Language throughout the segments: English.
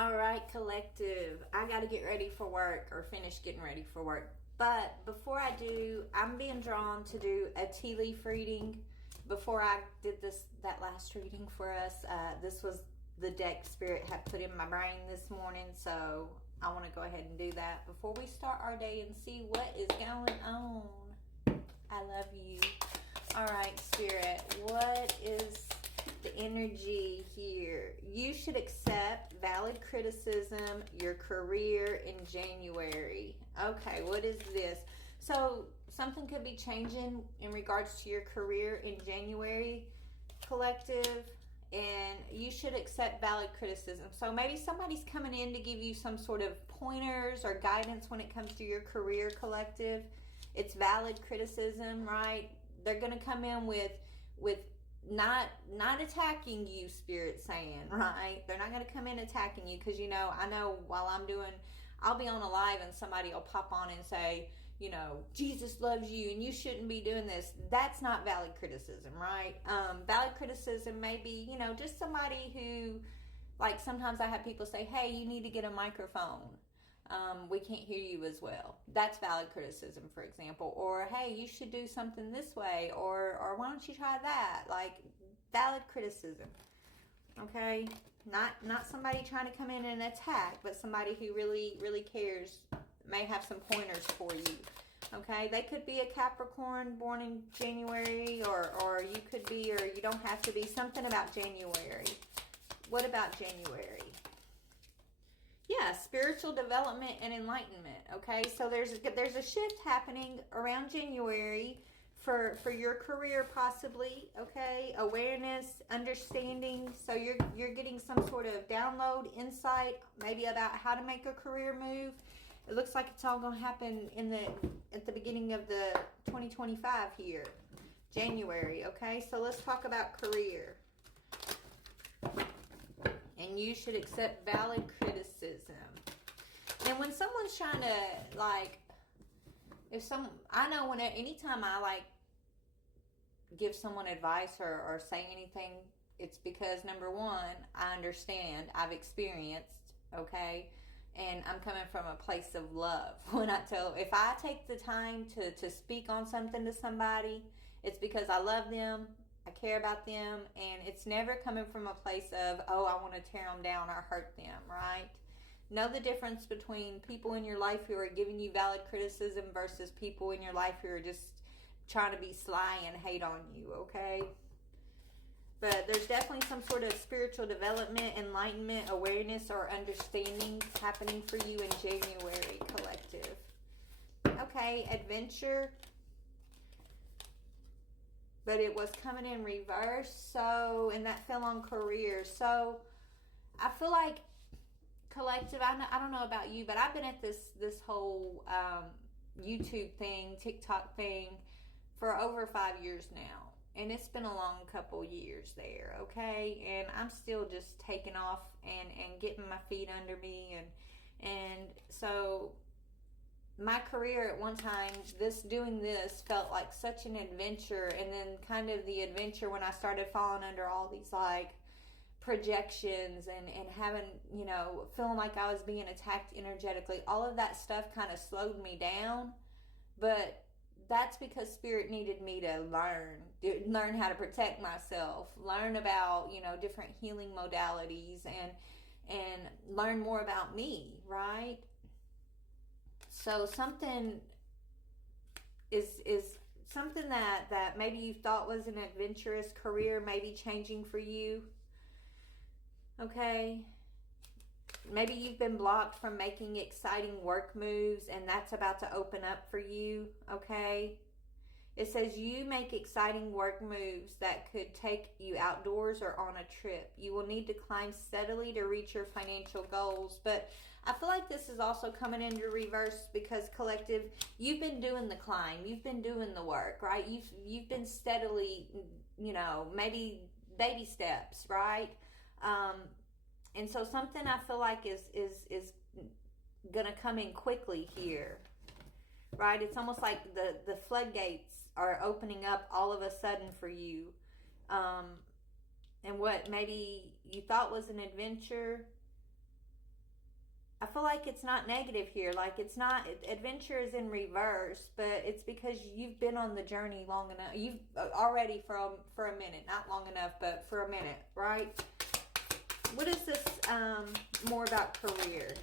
All right, collective. I got to get ready for work or finish getting ready for work. But before I do, I'm being drawn to do a tea leaf reading. Before I did that last reading for us, this was the deck Spirit had put in my brain this morning. So I want to go ahead and do that before we start our day and see what is going on. I love you. All right, Spirit, what is the energy here? You should accept valid criticism, your career in January. Okay, what is this? So something could be changing in regards to your career in January, collective, and you should accept valid criticism. So maybe somebody's coming in to give you some sort of pointers or guidance when it comes to your career, collective. It's valid criticism, right? They're going to come in with not attacking you, Spirit saying, right? They're not going to come in attacking you because, I know while I'll be on a live and somebody will pop on and say, Jesus loves you and you shouldn't be doing this. That's not valid criticism, right? Valid criticism may be, just somebody who, like sometimes I have people say, hey, you need to get a microphone. We can't hear you as well. That's valid criticism, for example. Or, hey, you should do something this way. Or why don't you try that? Like, valid criticism. Okay? Not somebody trying to come in and attack, but somebody who really, really cares, may have some pointers for you. Okay? They could be a Capricorn born in January, or you could be, or you don't have to be. Something about January. What about January? Yeah, spiritual development and enlightenment. Okay, so there's a shift happening around January for your career, possibly. Okay, awareness, understanding. So you're getting some sort of download, insight, maybe about how to make a career move. It looks like it's all going to happen at the beginning of the 2025 here, January. Okay, so let's talk about career. And you should accept valid criticism. And when someone's trying to, I know anytime I, give someone advice or say anything, it's because, number one, I understand, I've experienced, okay? And I'm coming from a place of love. If I take the time to speak on something to somebody, it's because I love them, I care about them, and it's never coming from a place of, oh, I want to tear them down or hurt them, right? Know the difference between people in your life who are giving you valid criticism versus people in your life who are just trying to be sly and hate on you, okay? But there's definitely some sort of spiritual development, enlightenment, awareness, or understanding happening for you in January, collective. Okay, adventure. But it was coming in reverse, and that fell on career. So I feel like, collective, I don't know about you, but I've been at this whole YouTube thing, TikTok thing, for over 5 years now. And it's been a long couple years there, okay? And I'm still just taking off and getting my feet under me. And so my career at one time, doing this felt like such an adventure, and then kind of the adventure when I started falling under all these projections and having, feeling like I was being attacked energetically, all of that stuff kind of slowed me down. But that's because Spirit needed me to learn how to protect myself, learn about, different healing modalities, and learn more about me, right? So something is something that maybe you thought was an adventurous career, maybe changing for you. Okay. Maybe you've been blocked from making exciting work moves, and that's about to open up for you. Okay. It says you make exciting work moves that could take you outdoors or on a trip. You will need to climb steadily to reach your financial goals. But I feel like this is also coming into reverse because, collective, you've been doing the climb. You've been doing the work, right? You've been steadily, maybe baby steps, right? And so something I feel like is going to come in quickly here. Right? It's almost like the floodgates are opening up all of a sudden for you. And what maybe you thought was an adventure I feel like it's not negative here. Like it's not, adventure is in reverse, but it's because you've been on the journey long enough. You've already for a minute, not long enough, but for a minute, right? What is this more about career?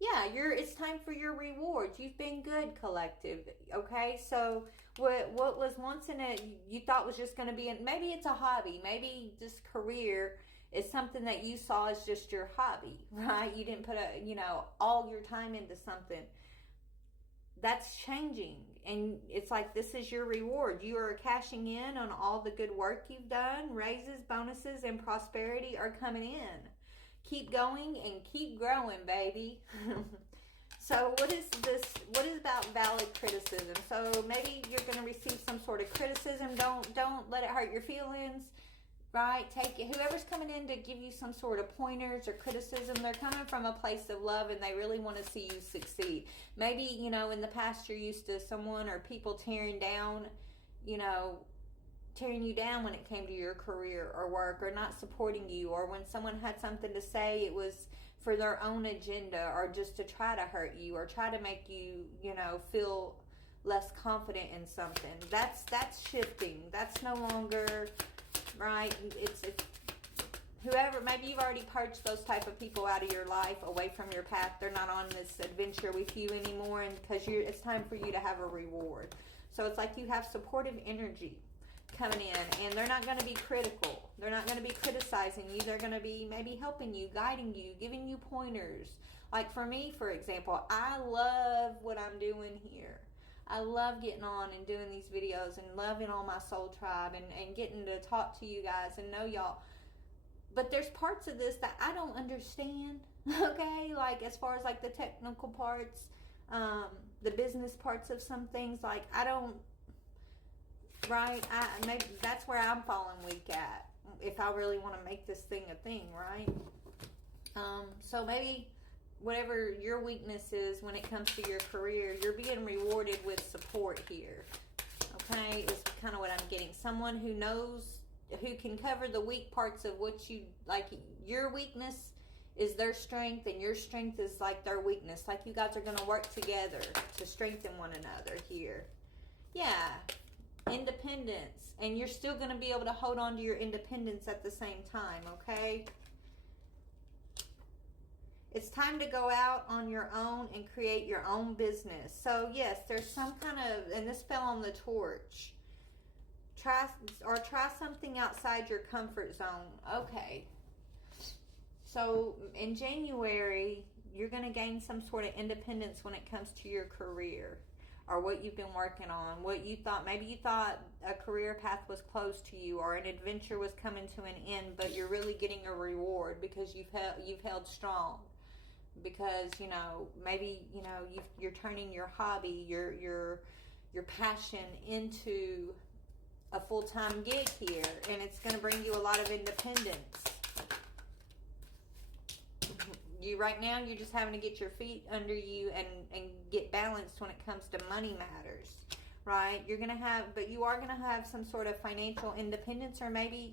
Yeah, it's time for your rewards. You've been good, collective. Okay, so what was once in it you thought was just going to be, maybe it's a hobby, maybe this career is something that you saw as just your hobby, right? You didn't put all your time into something. That's changing, and it's like this is your reward. You are cashing in on all the good work you've done. Raises, bonuses, and prosperity are coming in. Keep going and keep growing, baby. So what is this? What is about valid criticism? So maybe you're going to receive some sort of criticism. Don't let it hurt your feelings, right? Take it. Whoever's coming in to give you some sort of pointers or criticism, they're coming from a place of love, and they really want to see you succeed. Maybe, in the past you're used to someone or people tearing you down when it came to your career or work, or not supporting you, or when someone had something to say, it was for their own agenda, or just to try to hurt you, or try to make you, feel less confident in something. That's shifting. That's no longer, right? It's whoever, maybe you've already purged those type of people out of your life, away from your path. They're not on this adventure with you anymore, and because it's time for you to have a reward. So it's like you have supportive energy coming in, and they're not going to be critical. They're not going to be criticizing you. They're going to be maybe helping you, guiding you, giving you pointers. Like for me, for example, I love what I'm doing here. I love getting on and doing these videos and loving all my soul tribe and getting to talk to you guys and know y'all. But there's parts of this that I don't understand, okay? Like as far as like the technical parts, the business parts of some things, like I don't, right? Maybe that's where I'm falling weak at, if I really want to make this thing a thing, right? So maybe whatever your weakness is when it comes to your career, you're being rewarded with support here, okay? Is kind of what I'm getting. Someone who knows, who can cover the weak parts of what you, like your weakness is their strength, and your strength is like their weakness. Like you guys are going to work together to strengthen one another here. Yeah. Independence, and you're still going to be able to hold on to your independence at the same time, okay? It's time to go out on your own and create your own business. So yes, there's some kind of, and this fell on the torch, try something outside your comfort zone. Okay, so in January you're going to gain some sort of independence when it comes to your career, or what you've been working on, what you thought, maybe you thought a career path was close to you, or an adventure was coming to an end, but you're really getting a reward because you've held strong, because maybe you're turning your hobby, your passion into a full-time gig here, and it's going to bring you a lot of independence. Right now, you're just having to get your feet under you and get balanced when it comes to money matters, right? You're going to have, but you are going to have some sort of financial independence, or maybe,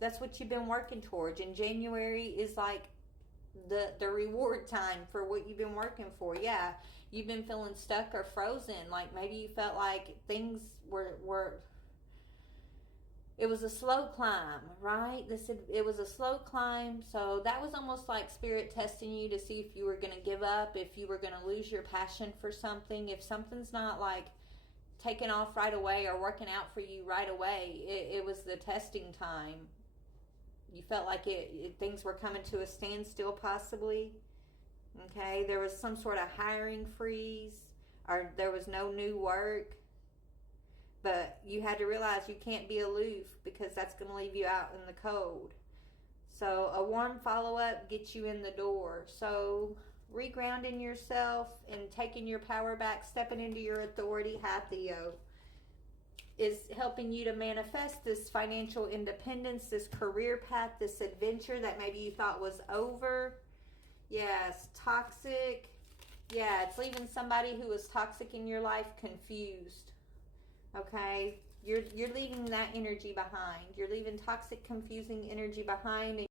that's what you've been working towards. And January is like the reward time for what you've been working for. Yeah, you've been feeling stuck or frozen. Like maybe you felt like things were it was a slow climb, right? It was a slow climb, so that was almost like Spirit testing you to see if you were going to give up, if you were going to lose your passion for something, if something's not like taking off right away or working out for you right away. It was the testing time. You felt like things were coming to a standstill possibly, okay? There was some sort of hiring freeze, or there was no new work. But you had to realize you can't be aloof, because that's going to leave you out in the cold. So a warm follow-up gets you in the door. So regrounding yourself and taking your power back, stepping into your authority, Hathio, is helping you to manifest this financial independence, this career path, this adventure that maybe you thought was over. Yes, toxic. Yeah, it's leaving somebody who was toxic in your life confused. Okay, you're leaving that energy behind. You're leaving toxic, confusing energy behind.